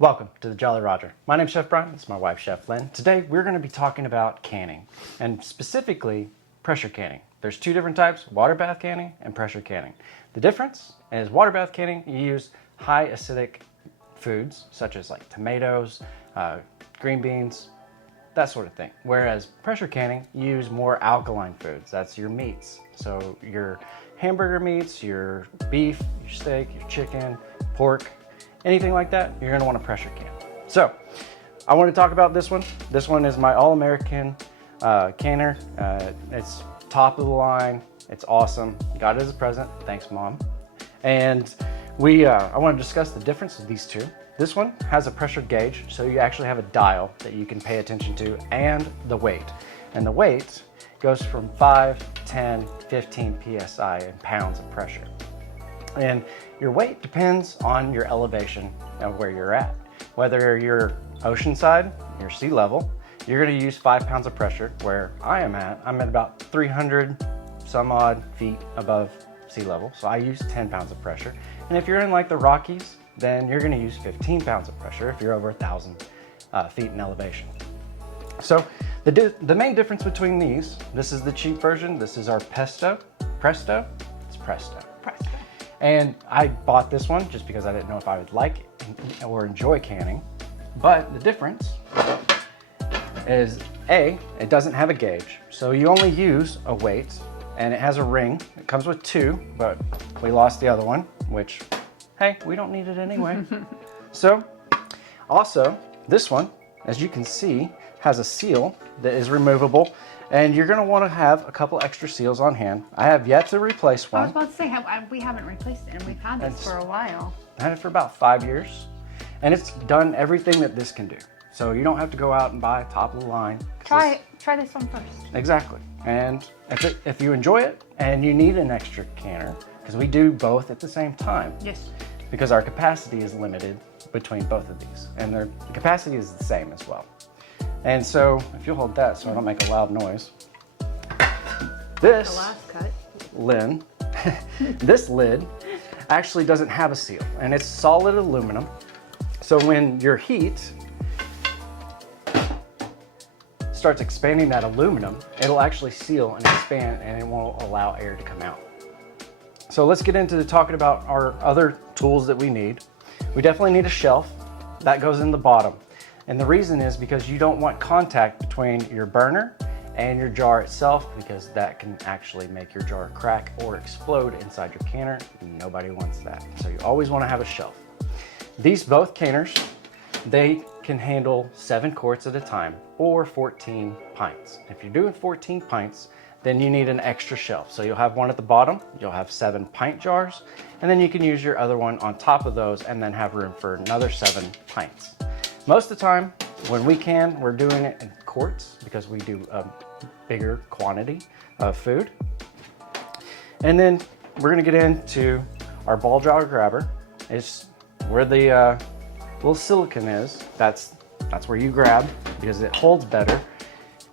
Welcome to the Jolly Roger. My name's Chef Brian, this is my wife Chef Lynn. Today we're going to be talking about canning, and specifically pressure canning. There's two different types, water bath canning and pressure canning. The difference is water bath canning, you use high acidic foods such as like tomatoes, green beans, that sort of thing. Whereas pressure canning, you use more alkaline foods. That's your meats. So your hamburger meats, your beef, your steak, your chicken, pork, anything like that, you're gonna wanna pressure can. So, I wanna talk about this one. This one is my All-American canner. It's top of the line, it's awesome. Got it as a present, thanks Mom. And I wanna discuss the difference of these two. This one has a pressure gauge, so you actually have a dial that you can pay attention to, and the weight. And the weight goes from 5, 10, 15 PSI in pounds of pressure. And your weight depends on your elevation of where you're at. Whether you're oceanside, you're sea level, you're gonna use 5 pounds of pressure. Where I'm at about 300 some odd feet above sea level. So I use 10 pounds of pressure. And if you're in like the Rockies, then you're gonna use 15 pounds of pressure if you're over 1,000 feet in elevation. So the main difference between these, this is the cheap version, this is our Presto. It's Presto. And I bought this one just because I didn't know if I would like it or enjoy canning. But the difference is it doesn't have a gauge. So you only use a weight, and it has a ring. It comes with 2, but we lost the other one, which, hey, we don't need it anyway. So also this one, as you can see, has a seal that is removable. And you're gonna wanna have a couple extra seals on hand. I have yet to replace one. I was about to say, we haven't replaced it, and we've had this for a while. I had it for about 5 years, and it's done everything that this can do. So you don't have to go out and buy top of the line. Try this one first. Exactly. And if you enjoy it and you need an extra canner, because we do both at the same time. Yes. Because our capacity is limited between both of these, and their capacity is the same as well. And so, if you'll hold that so I don't make a loud noise. This The last cut. lid, this lid actually doesn't have a seal, and it's solid aluminum. So when your heat starts expanding that aluminum, it'll actually seal and expand, and it won't allow air to come out. So let's get into talking about our other tools that we need. We definitely need a shelf. That goes in the bottom. And the reason is because you don't want contact between your burner and your jar itself, because that can actually make your jar crack or explode inside your canner. Nobody wants that. So you always want to have a shelf. These both canners, they can handle 7 quarts at a time or 14 pints. If you're doing 14 pints, then you need an extra shelf. So you'll have one at the bottom, you'll have 7 pint jars, and then you can use your other one on top of those and then have room for another 7 pints. Most of the time, when we can, we're doing it in quarts because we do a bigger quantity of food. And then we're gonna get into our ball jar grabber. It's where the little silicone is. That's where you grab because it holds better.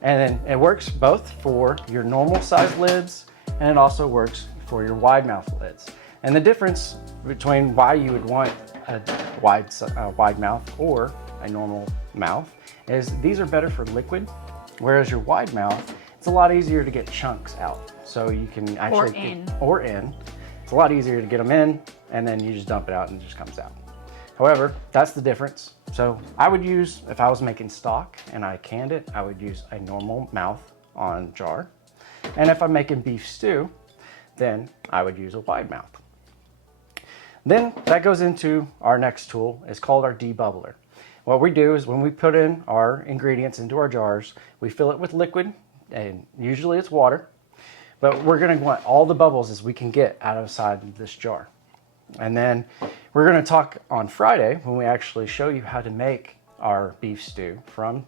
And then it works both for your normal size lids, and it also works for your wide mouth lids. And the difference between why you would want a wide mouth or a normal mouth is these are better for liquid, whereas your wide mouth, it's a lot easier to get chunks out. So you can actually or in. It's a lot easier to get them in, and then you just dump it out and it just comes out. However, that's the difference. So I would use, if I was making stock and I canned it, I would use a normal mouth on jar. And if I'm making beef stew, then I would use a wide mouth. Then that goes into our next tool. It's called our debubbler. What we do is when we put in our ingredients into our jars, we fill it with liquid, and usually it's water, but we're gonna want all the bubbles as we can get out of this jar. And then we're gonna talk on Friday when we actually show you how to make our beef stew from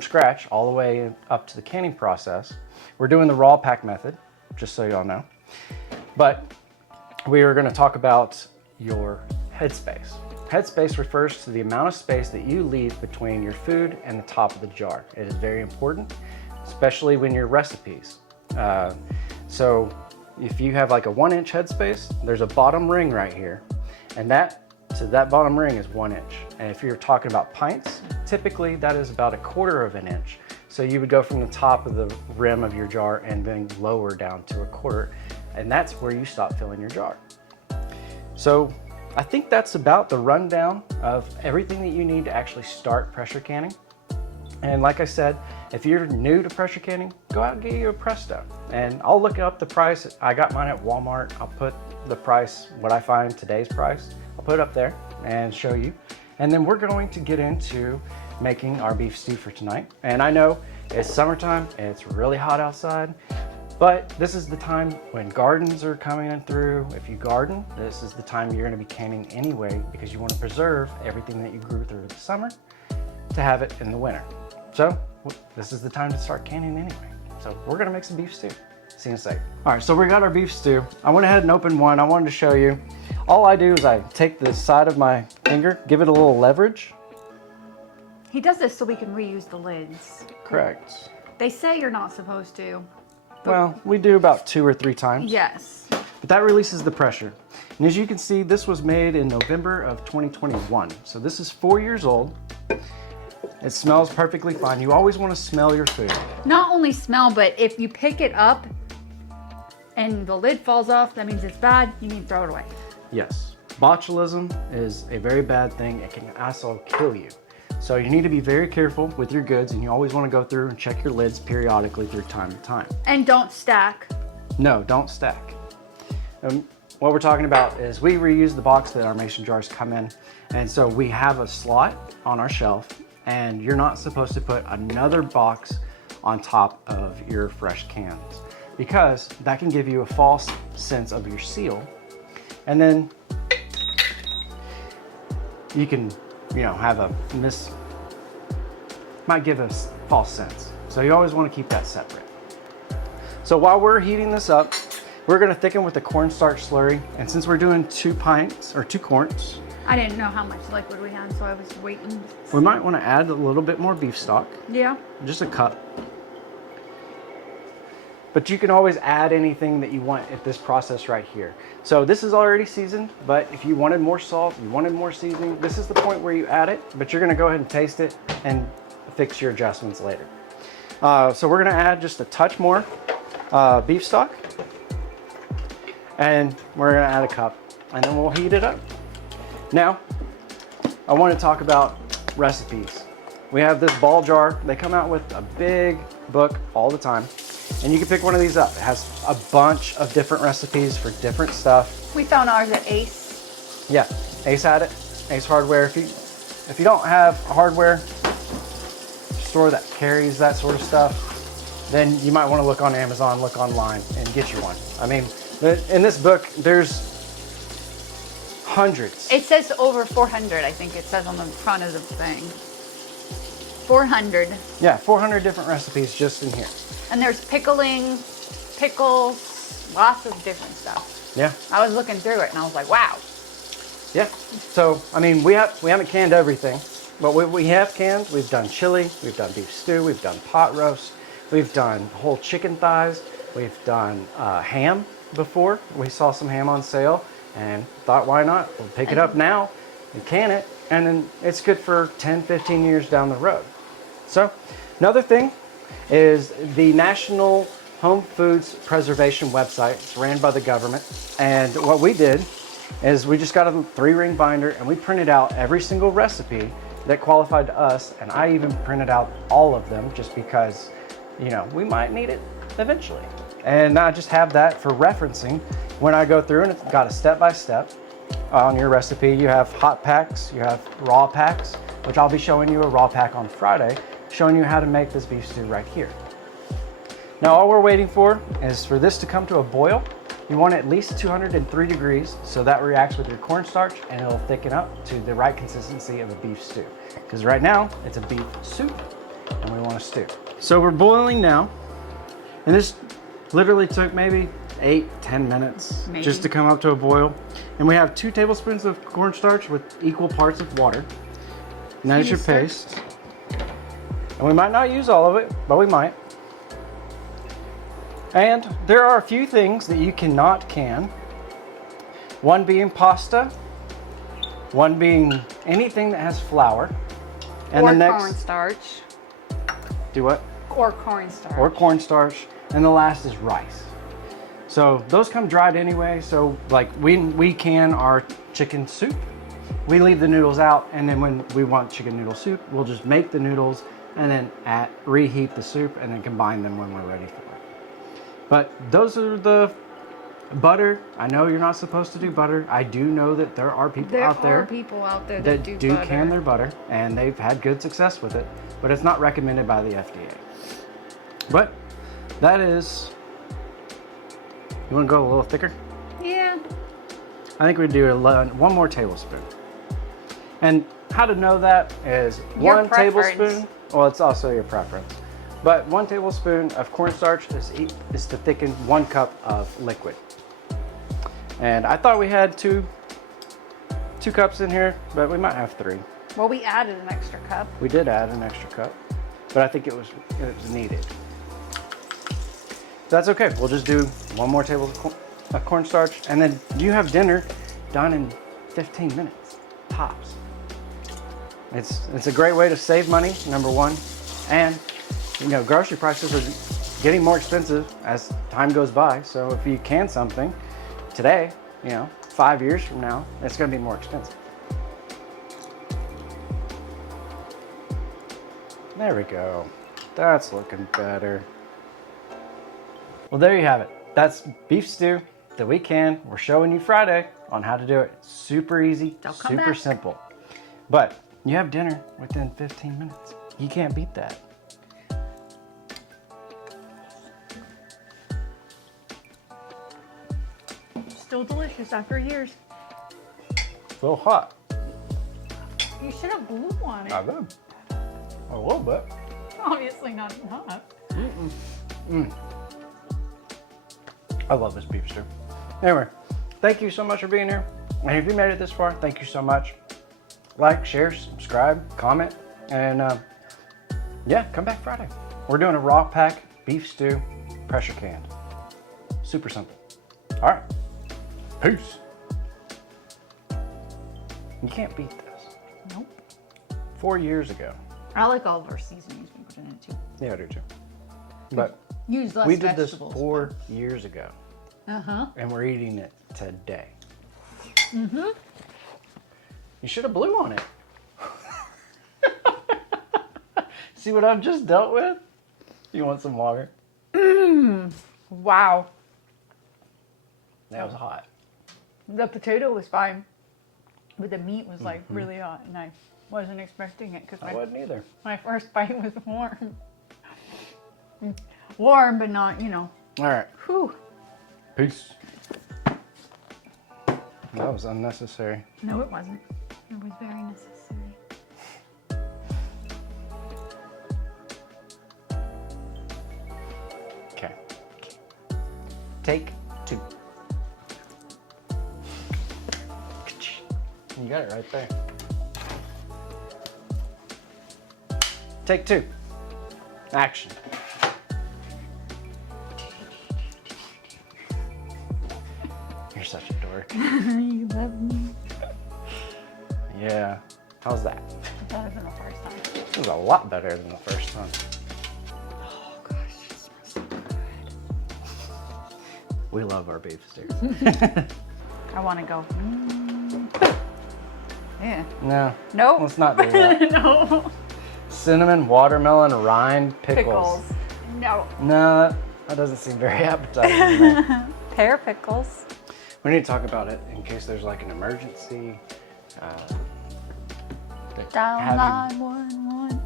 scratch all the way up to the canning process. We're doing the raw pack method, just so y'all know. But we are gonna talk about your headspace. Headspace refers to the amount of space that you leave between your food and the top of the jar. It is very important, especially when your recipes. So if you have like a 1-inch headspace, there's a bottom ring right here, and that to that bottom ring is 1 inch. And if you're talking about pints, typically that is about 1/4 of an inch. So you would go from the top of the rim of your jar and then lower down to 1/4. And that's where you stop filling your jar. So I think that's about the rundown of everything that you need to actually start pressure canning. And like I said, if you're new to pressure canning, go out and get you a Presto. And I'll look up the price. I got mine at Walmart. I'll put the price, what I find today's price, I'll put it up there and show you. And then we're going to get into making our beef stew for tonight. And I know it's summertime, it's really hot outside, but this is the time when gardens are coming in through. If you garden, this is the time you're gonna be canning anyway, because you wanna preserve everything that you grew through the summer to have it in the winter. So this is the time to start canning anyway. So we're gonna make some beef stew. See you in a second. All right, so we got our beef stew. I went ahead and opened one. I wanted to show you. All I do is I take the side of my finger, give it a little leverage. He does this so we can reuse the lids. Correct. They say you're not supposed to. Well, we do about 2 or 3 times. Yes. But that releases the pressure. And as you can see, this was made in November of 2021. So this is 4 years old. It smells perfectly fine. You always want to smell your food. Not only smell, but if you pick it up and the lid falls off, that means it's bad. You need to throw it away. Yes. Botulism is a very bad thing. It can also kill you. So you need to be very careful with your goods, and you always want to go through and check your lids periodically through time to time. And don't stack. No, don't stack. What we're talking about is we reuse the box that our mason jars come in. And so we have a slot on our shelf, and you're not supposed to put another box on top of your fresh cans, because that can give you a false sense of your seal. And then you can, have might give us false sense. So you always want to keep that separate. So while we're heating this up, we're going to thicken with the cornstarch slurry. And since we're doing 2 pints or 2 quarts, I didn't know how much liquid we had, so I was waiting. we might want to add a little bit more beef stock. Yeah. Just a cup. But you can always add anything that you want at this process right here. So this is already seasoned, but if you wanted more salt, you wanted more seasoning, this is the point where you add it, but you're gonna go ahead and taste it and fix your adjustments later. So we're gonna add just a touch more beef stock, and we're gonna add a cup, and then we'll heat it up. Now, I wanna talk about recipes. We have this ball jar. They come out with a big book all the time. And you can pick one of these up. It has a bunch of different recipes for different stuff. We found ours at Ace. Yeah, Ace had it. Ace Hardware. If you don't have a hardware store that carries that sort of stuff, then you might want to look on Amazon, look online, and get you one. I mean, in this book, there's hundreds. It says over 400, I think it says on the front of the thing. 400. Yeah, 400 different recipes just in here. And there's pickling, pickles, lots of different stuff. Yeah. I was looking through it and I was like, wow. Yeah. So, I mean, we haven't canned everything, but what we have canned, we've done chili, we've done beef stew, we've done pot roast, we've done whole chicken thighs, we've done ham before. We saw some ham on sale and thought, why not? We'll pick it up now and can it, and then it's good for 10, 15 years down the road. So, another thing is the National Home Foods Preservation website. It's ran by the government. And what we did is we just got a 3-ring binder and we printed out every single recipe that qualified to us. And I even printed out all of them just because, we might need it eventually. And I just have that for referencing when I go through, and it's got a step-by-step on your recipe. You have hot packs, you have raw packs, which I'll be showing you a raw pack on Friday, showing you how to make this beef stew right here. Now all we're waiting for is for this to come to a boil. You want it at least 203 degrees, so that reacts with your cornstarch and it'll thicken up to the right consistency of a beef stew. Because right now it's a beef soup and we want a stew. So we're boiling now, and this literally took maybe 8-10 minutes just to come up to a boil. And we have 2 tablespoons of cornstarch with equal parts of water. And that is your paste. And we might not use all of it, but we might. And there are a few things that you cannot can. One being pasta, One being anything that has flour. And or the next, cornstarch. do what? Or cornstarch. Or cornstarch. And the last is rice. So those come dried anyway. So like we can our chicken soup. We leave the noodles out, and then when we want chicken noodle soup, we'll just make the noodles and then reheat the soup and then combine them when we're ready for it. But those are the butter. I know you're not supposed to do butter. I do know that there are people out there that do butter. can their butter, and they've had good success with it, but it's not recommended by the FDA. But that is, you want to go a little thicker? Yeah. I think we do one more tablespoon. And how to know that is Your one preference. tablespoon. Well, it's also your preference. But 1 tablespoon of cornstarch is to thicken 1 cup of liquid. And I thought we had two cups in here, but we might have 3. Well, we added an extra cup. We did add an extra cup, but I think it was needed. That's okay. We'll just do 1 more tablespoon of cornstarch, and then you have dinner done in 15 minutes, tops. It's a great way to save money, number 1, and grocery prices are getting more expensive as time goes by. So if you can something today, 5 years from now, it's going to be more expensive. There we go. That's looking better. Well, there you have it. That's beef stew that we're showing you Friday on how to do it. Super easy, super simple. But you have dinner within 15 minutes. You can't beat that. Still delicious after years. It's a little hot. You should have blew on it. I did. A little bit. Obviously not enough. I love this beef stew. Anyway, thank you so much for being here. And if you made it this far, thank you so much. Like, share, subscribe, comment, and come back Friday. We're doing a raw pack beef stew, pressure canned. Super simple. All right. Peace. You can't beat this. Nope. 4 years ago. I like all of our seasonings we put in it too. Yeah, I do too. But Use less we did this vegetables. 4 years ago. Uh-huh. And we're eating it today. Mm-hmm. You should have blew on it. See what I've just dealt with? You want some water? Wow. That was hot. The potato was fine, but the meat was like really hot, and I wasn't expecting it because I wasn't either. my first bite was warm. Warm, but not, All right. Whew. Peace. That was unnecessary. No, it wasn't. It was very necessary. Okay. Take 2. You got it right there. Take 2. Action. You're such a dork. You love me. Yeah. How's that? Better than the first time. This is a lot better than the first time. Oh gosh, it smells so good. We love our beef stew. I want to go. Yeah. No. Nope. Let's not do that. No. Cinnamon, watermelon, rind, pickles. No. No, that doesn't seem very appetizing. Pear pickles. We need to talk about it in case there's like an emergency. Down having- 911.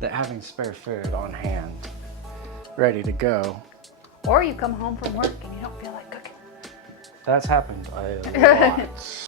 That having spare food on hand, ready to go. Or you come home from work and you don't feel like cooking. That's happened a lot.